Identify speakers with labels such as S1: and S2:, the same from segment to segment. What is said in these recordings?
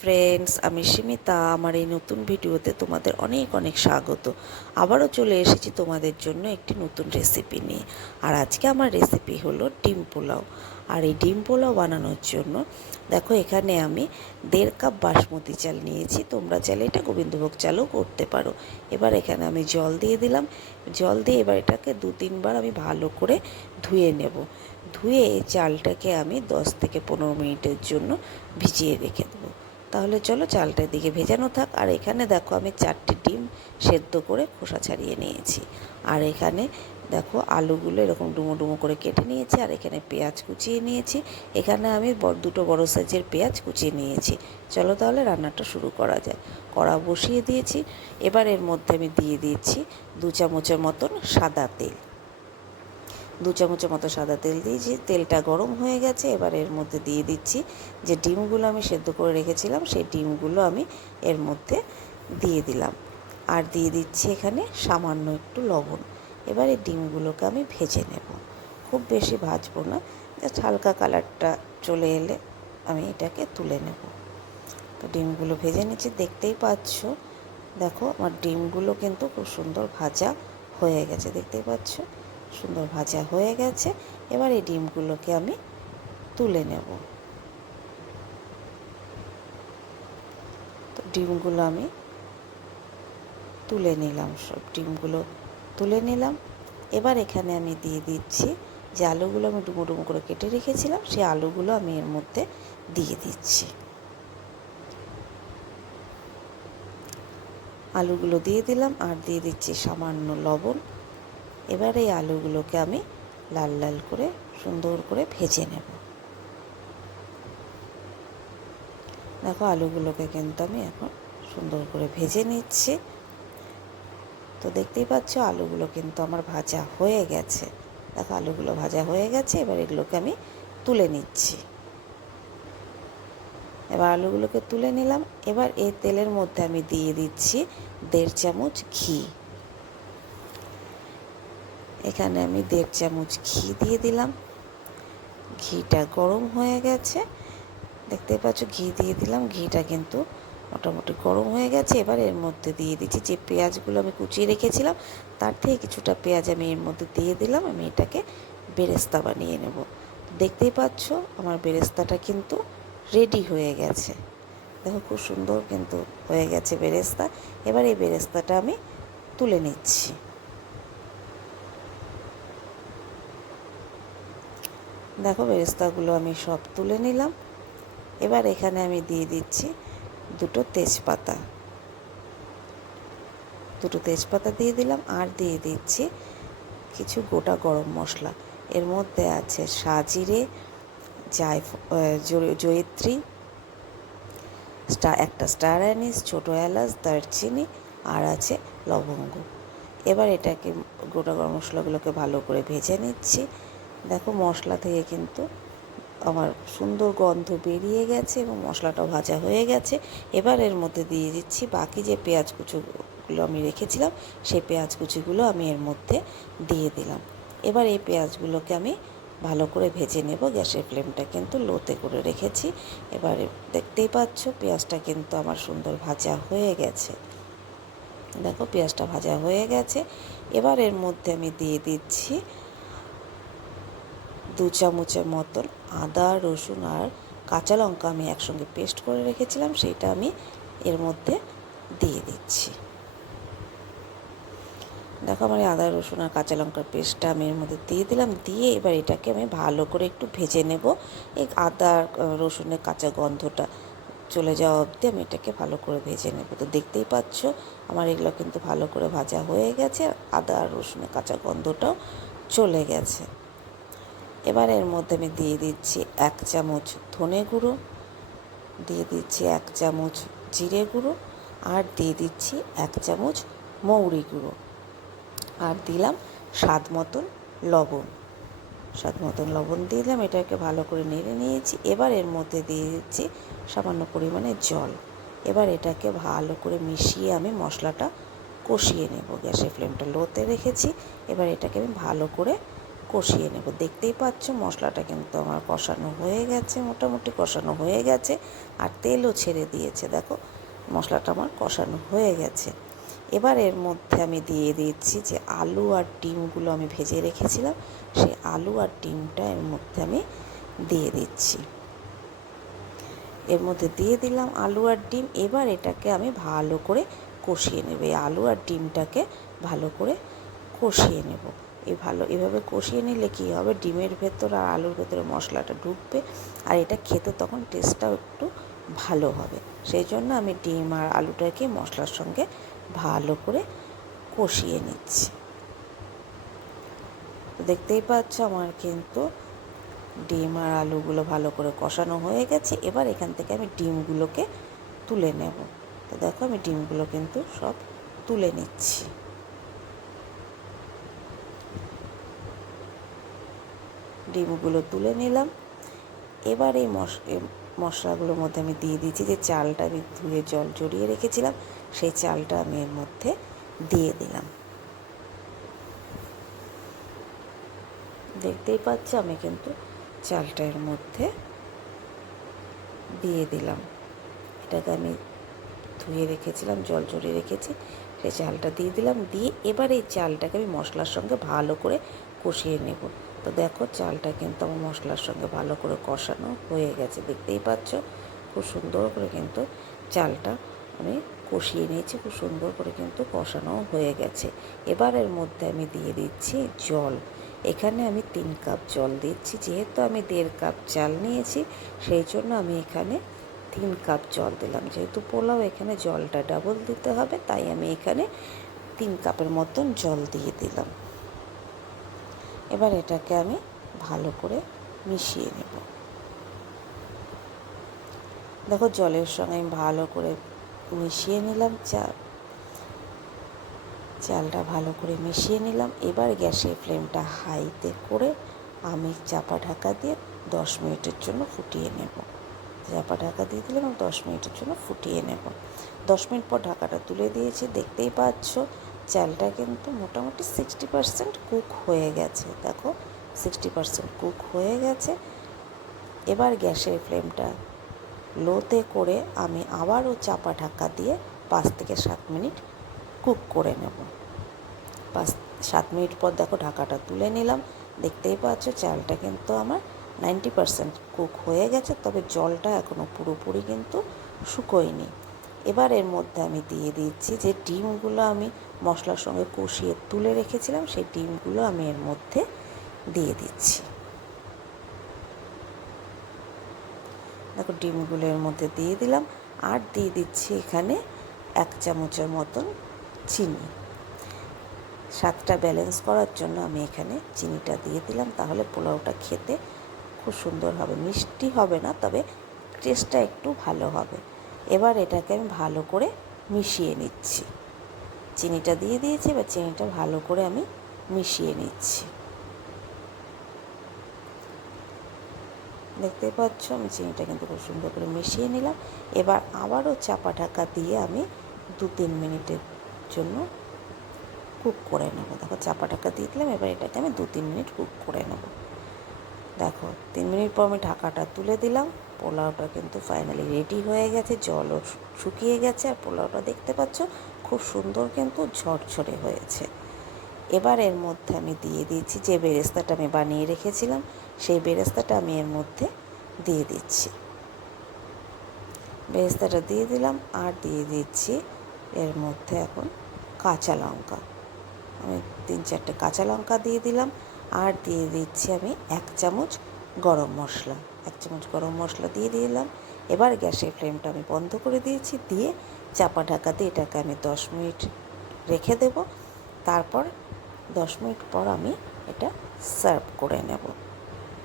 S1: Friends আমি সীমিতা। আমার এই নতুন ভিডিওতে তোমাদের অনেক অনেক স্বাগত। আবারও চলে এসেছি তোমাদের জন্য একটি নতুন রেসিপি নিয়ে। আর আজকে আমার রেসিপি হলো ডিম পোলাও। আর এই ডিম পোলাও বানানোর জন্য দেখো, এখানে আমি দেড় কাপ বাসমতি চাল নিয়েছি। তোমরা চাইলে এটা গোবিন্দভোগ চালও করতে পারো। এবার এখানে আমি জল দিয়ে দিলাম। জল দিয়ে এবার এটাকে দু তিনবার আমি ভালো করে ধুয়ে নেব। ধুয়ে চালটাকে আমি দশ থেকে পনেরো মিনিটের জন্য ভিজিয়ে রেখে তাহলে চলো চালটার দিকে ভেজানো থাক। আর এখানে দেখো আমি চারটে ডিম সেদ্ধ করে খোসা ছাড়িয়ে নিয়েছি। আর এখানে দেখো আলুগুলো এরকম ডুমো ডুমো করে কেটে নিয়েছি। আর এখানে পেঁয়াজ কুচিয়ে নিয়েছি। এখানে আমি দুটো বড় সাইজের পেঁয়াজ কুচিয়ে নিয়েছি। চলো তাহলে রান্নাটা শুরু করা যায় কড়া বসিয়ে দিয়েছি। এবার এর মধ্যে আমি দিয়ে দিয়েছি দু চামচের মতন সাদা তেল। দু চামচের মতো সাদা তেল দিয়েছি। তেলটা গরম হয়ে গেছে, এবার এর মধ্যে দিয়ে দিচ্ছি যে ডিমগুলো আমি সেদ্ধ করে রেখেছিলাম, সেই ডিমগুলো আমি এর মধ্যে দিয়ে দিলাম। আর দিয়ে দিচ্ছি এখানে সামান্য একটু লবণ। এবার এই ডিমগুলোকে আমি ভেজে নেব। খুব বেশি ভাজবো না, জাস্ট হালকা কালারটা চলে এলে আমি এটাকে তুলে নেব। তো ডিমগুলো ভেজে নিচ্ছি, দেখতেই পাচ্ছ? দেখো, আমার ডিমগুলো কিন্তু খুব সুন্দর ভাজা হয়ে গেছে, দেখতেই পাচ্ছ? সুন্দর ভাজা হয়ে গেছে। এবার এই ডিমগুলোকে আমি তুলে নেব। তো ডিমগুলো আমি তুলে নিলাম, সব ডিমগুলো তুলে নিলাম। এবার এখানে আমি দিয়ে দিচ্ছি যে আলুগুলো আমি ডুমো ডুমো করে কেটে রেখেছিলাম, সেই আলুগুলো আমি এর মধ্যে দিয়ে দিচ্ছি। আলুগুলো দিয়ে দিলাম আর দিয়ে দিচ্ছি সামান্য লবণ। এবার এই আলুগুলোকে আমি লাল লাল করে, সুন্দর করে ভেজে নেব। দেখো আলুগুলোকে কিন্তু আমি এখন সুন্দর করে ভেজে নিচ্ছি। তো দেখতেই পাচ্ছ আলুগুলো কিন্তু আমার ভাজা হয়ে গেছে। দেখো আলুগুলো ভাজা হয়ে গেছে, এবার এগুলোকে আমি তুলে নিচ্ছি। এবার আলুগুলোকে তুলে নিলাম। এবার এই তেলের মধ্যে আমি দিয়ে দিচ্ছি দেড় চামচ ঘি। এখানে আমি দেড় চামচ ঘি দিয়ে দিলাম। ঘিটা গরম হয়ে গেছে। দেখতে পাচ্ছ, ঘি দিয়ে দিলাম। ঘিটা কিন্তু মোটামুটি গরম হয়ে গেছে। এবার এর মধ্যে দিয়ে দিচ্ছি যে পেঁয়াজগুলো আমি কুচিয়ে রেখেছিলাম, তার থেকে কিছুটা পেঁয়াজ আমি এর মধ্যে দিয়ে দিলাম। আমি এটাকে বেরেস্তা বানিয়ে নেব। দেখতেই পাচ্ছ, আমার বেরেস্তাটা কিন্তু রেডি হয়ে গেছে। দেখো, খুব সুন্দর কিন্তু হয়ে গেছে বেরেস্তা। এবার এই বেরেস্তাটা আমি তুলে নিচ্ছি। দেখো, বেরেস্তাগুলো আমি সব তুলে নিলাম। এবার এখানে আমি দিয়ে দিচ্ছি দুটো তেজপাতা। দুটো তেজপাতা দিয়ে দিলাম আর দিয়ে দিচ্ছি কিছু গোটা গরম মশলা। এর মধ্যে আছে সাজিরে জায়, জয়িত্রী স্টার একটা স্টার অ্যানিস, ছোটো এলাচ, দারচিনি আর আছে লবঙ্গ। এবার এটাকে গোটা গরম মশলাগুলোকে ভালো করে ভেজে নিচ্ছি। দেখো মশলা থেকে কিন্তু আমার সুন্দর গন্ধ বেরিয়ে গেছে এবং মশলাটাও ভাজা হয়ে গেছে। এবার এর মধ্যে দিয়ে দিচ্ছি বাকি যে পেঁয়াজ কুচোগুলো আমি রেখেছিলাম, সেই পেঁয়াজ কুচিগুলো আমি এর মধ্যে দিয়ে দিলাম। এবার এই পেঁয়াজগুলোকে আমি ভালো করে ভেজে নেব, গ্যাসের ফ্লেমটা কিন্তু লোতে করে রেখেছি। এবারে দেখতেই পাচ্ছ পেঁয়াজটা কিন্তু আমার সুন্দর ভাজা হয়ে গেছে। দেখো পেঁয়াজটা ভাজা হয়ে গেছে। এবার এর মধ্যে আমি দিয়ে দিচ্ছি দু চামচের মতন আদা, রসুন আর কাঁচা লঙ্কা আমি একসঙ্গে পেস্ট করে রেখেছিলাম, সেটা আমি এর মধ্যে দিয়ে দিচ্ছি। দেখো আমার আদা, রসুন আর কাঁচা লঙ্কার পেস্টটা আমি এর মধ্যে দিয়ে দিলাম, দিয়ে এবার এটাকে আমি ভালো করে একটু ভেজে নেব। এই আদা রসুনের কাঁচা গন্ধটা চলে যাওয়া অবধি আমি এটাকে ভালো করে ভেজে নেব। তো দেখতেই পাচ্ছ, আমার এগুলো কিন্তু ভালো করে ভাজা হয়ে গেছে, আদা আর রসুনের কাঁচা গন্ধটাও চলে গেছে। এবার এর মধ্যে আমি দিয়ে দিচ্ছি এক চামচ ধনে গুঁড়ো, দিয়ে দিচ্ছি এক চামচ জিরে গুঁড়ো আর দিয়ে দিচ্ছি এক চামচ মৌরি গুঁড়ো। আর দিলাম স্বাদ মতন লবণ। স্বাদ মতন লবণ দিয়ে দিলাম, এটাকে ভালো করে নেড়ে নিয়েছি। এবার এর মধ্যে দিয়ে দিচ্ছি সামান্য পরিমাণে জল। এবার এটাকে ভালো করে মিশিয়ে আমি মশলাটা কষিয়ে নেব। গ্যাসের ফ্লেমটা লোতে রেখেছি। এবার এটাকে আমি ভালো করে কষিয়ে নেব। দেখতেই পাচ্ছ মশলাটা কিন্তু আমার কষানো হয়ে গেছে, মোটামুটি কষানো হয়ে গেছে আর তেলও ছেড়ে দিয়েছে। দেখো, মশলাটা আমার কষানো হয়ে গেছে। এবার এর মধ্যে আমি দিয়ে দিচ্ছি যে আলু আর ডিমগুলো আমি ভেজে রেখেছিলাম সেই আলু আর ডিমটা এর মধ্যে আমি দিয়ে দিচ্ছি। এর মধ্যে দিয়ে দিলাম আলু আর ডিম। এবার এটাকে আমি ভালো করে কষিয়ে নেব। এই আলু আর ডিমটাকে ভালো করে কষিয়ে নেব। এই ভালো। এভাবে কষিয়ে নিলে কী হবে? ডিমের ভেতর আর আলুর ভেতরে মশলাটা ঢুকবে আর এটা খেতে তখন টেস্টটাও একটু ভালো হবে। সেই জন্য আমি ডিম আর আলুটাকে মশলার সঙ্গে ভালো করে কষিয়ে নিচ্ছি। দেখতেই পাচ্ছ আমার কিন্তু ডিম আর আলুগুলো ভালো করে কষানো হয়ে গেছে। এবার এখান থেকে আমি ডিমগুলোকে তুলে নেব। তো দেখো আমি ডিমগুলো কিন্তু সব তুলে নিচ্ছি। ডিমগুলো তুলে নিলাম। এবার এই মশ মশলাগুলোর মধ্যে আমি দিয়ে দিচ্ছি যে চালটা আমি ধুয়ে জল জড়িয়ে রেখেছিলাম, সেই চালটা আমি এর মধ্যে দিয়ে দিলাম। দেখতেই পাচ্ছ আমি কিন্তু চালটা এর মধ্যে দিয়ে দিলাম। এটাকে আমি ধুয়ে রেখেছিলাম, জল জড়িয়ে রেখেছি, সেই চালটা দিয়ে দিলাম। দিয়ে এবার এই চালটাকে আমি মশলার সঙ্গে ভালো করে কষিয়ে নেব। তো দেখো চালটা কিন্তু আমার মশলার সঙ্গে ভালো করে কষানো হয়ে গেছে, দেখতেই পাচ্ছ? খুব সুন্দর করে কিন্তু চালটা আমি কষিয়ে নিয়েছি, খুব সুন্দর করে কিন্তু কষানো হয়ে গেছে। এবার এর মধ্যে আমি দিয়ে দিচ্ছি জল। এখানে আমি তিন কাপ জল দিচ্ছি, যেহেতু আমি দেড় কাপ চাল নিয়েছি, সেই জন্য আমি এখানে তিন কাপ জল দিলাম। যেহেতু পোলাও, এখানে জলটা ডাবল দিতে হবে, তাই আমি এখানে তিন কাপের মতন জল দিয়ে দিলাম। এবার এটাকে আমি ভালো করে মিশিয়ে নেব। দেখো জলের সঙ্গে আমি ভালো করে মিশিয়ে নিলাম চাল। চালটা ভালো করে মিশিয়ে নিলাম। এবার গ্যাসের ফ্লেমটা হাইতে করে আমি চাপা ঢাকা দিয়ে দশ মিনিটের জন্য ফুটিয়ে নেব। চাপা ঢাকা দিয়ে দিলাম, দশ মিনিটের জন্য ফুটিয়ে নেব। দশ মিনিট পর ঢাকাটা তুলে দিয়েছি, দেখতেই পাচ্ছ। চালটা কিন্তু মোটামুটি সিক্সটি পারসেন্ট কুক হয়ে গেছে। দেখো সিক্সটি পারসেন্ট কুক হয়ে গেছে। এবার গ্যাসের ফ্লেমটা লোতে করে আমি আবারও চাপা ঢাকা দিয়ে পাঁচ থেকে সাত মিনিট কুক করে নেব। পাঁচ, সাত মিনিট পর দেখো ঢাকাটা তুলে নিলাম। দেখতেই পাচ্ছ চালটা কিন্তু আমার নাইনটি পারসেন্ট কুক হয়ে গেছে, তবে জলটা এখনও পুরোপুরি কিন্তু শুকোয়নি। এবার এর মধ্যে আমি দিয়ে দিচ্ছি যে ডিমগুলো আমি মশলার সঙ্গে কষিয়ে তুলে রেখেছিলাম, সেই ডিমগুলো আমি এর মধ্যে দিয়ে দিচ্ছি। দেখো, ডিমগুলো এর মধ্যে দিয়ে দিলাম আর দিয়ে দিচ্ছি এখানে এক চামচের মতন চিনি। স্বাদটা ব্যালেন্স করার জন্য আমি এখানে চিনিটা দিয়ে দিলাম, তাহলে পোলাওটা খেতে খুব সুন্দর হবে। মিষ্টি হবে না, তবে টেস্টটা একটু ভালো হবে। এবার এটাকে আমি ভালো করে মিশিয়ে নিচ্ছি। চিনিটা দিয়ে দিয়েছি, এবার চিনিটা ভালো করে আমি মিশিয়ে নিচ্ছি। দেখতে পাচ্ছ, আমি চিনিটা কিন্তু খুব সুন্দর করে মিশিয়ে নিলাম। এবার আবারও চাপা ঢাকা দিয়ে আমি দু তিন মিনিটের জন্য কুক করে নেব। দেখো, চাপা ঢাকা দিয়ে দিলাম, এবার এটাকে আমি দু তিন মিনিট কুক করে নেব। দেখো, তিন মিনিট পর আমি ঢাকাটা তুলে দিলাম। পোলাওটা কিন্তু ফাইনালি রেডি হয়ে গেছে, জলও শুকিয়ে গেছে আর পোলাওটা দেখতে পাচ্ছ খুব সুন্দর কিন্তু ঝরঝরে হয়েছে। এবার এর মধ্যে আমি দিয়ে দিচ্ছি, যে বেরেস্তাটা আমি বানিয়ে রেখেছিলাম, সেই বেরেস্তাটা আমি এর মধ্যে দিয়ে দিচ্ছি। বেরেস্তাটা দিয়ে দিলাম আর দিয়ে দিচ্ছি এর মধ্যে এখন কাঁচা লঙ্কা। আমি তিন চারটে কাঁচা লঙ্কা দিয়ে দিলাম আর দিয়ে দিচ্ছি আমি এক চামচ গরম মশলা, এক চামচ গরম মশলা দিয়ে দিলাম এবার গ্যাসের ফ্লেমটা আমি বন্ধ করে দিয়েছি, দিয়ে চাপা ঢাকা দিয়ে এটাকে আমি দশ মিনিট রেখে দেব। তারপর দশ মিনিট পর আমি এটা সার্ভ করে নেব।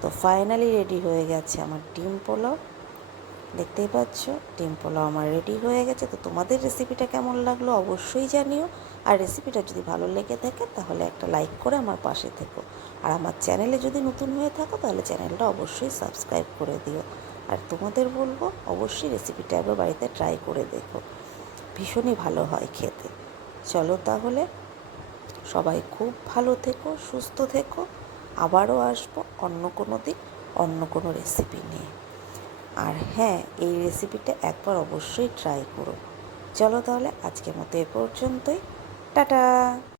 S1: তো ফাইনালি রেডি হয়ে গেছে আমার ডিম পোলাও। দেখতেই পাচ্ছ ডিম পোলাও আমার রেডি হয়ে গেছে। তো তোমাদের রেসিপিটা কেমন লাগল অবশ্যই জানিও। আর রেসিপিটা যদি ভালো লেগে থাকে, তাহলে একটা লাইক করে আমার পাশে থেকো। আর আমার চ্যানেলে যদি নতুন হয়ে থাকো, তাহলে চ্যানেলটা অবশ্যই সাবস্ক্রাইব করে দিও। আর তোমাদের বলব, অবশ্যই রেসিপিটা একবার বাড়িতে ট্রাই করে দেখো। ভীষণই ভালো হয় খেতে। চলো তাহলে, সবাই খুব ভালো থেকো, সুস্থ থেকো। আবারও আসব অন্য কোনো দিন, অন্য কোনো রেসিপি নিয়ে। আর হ্যাঁ এই রেসিপিটা একবার অবশ্যই ট্রাই করো। চলো তাহলে আজকের মতো এ পর্যন্তই। টাটা!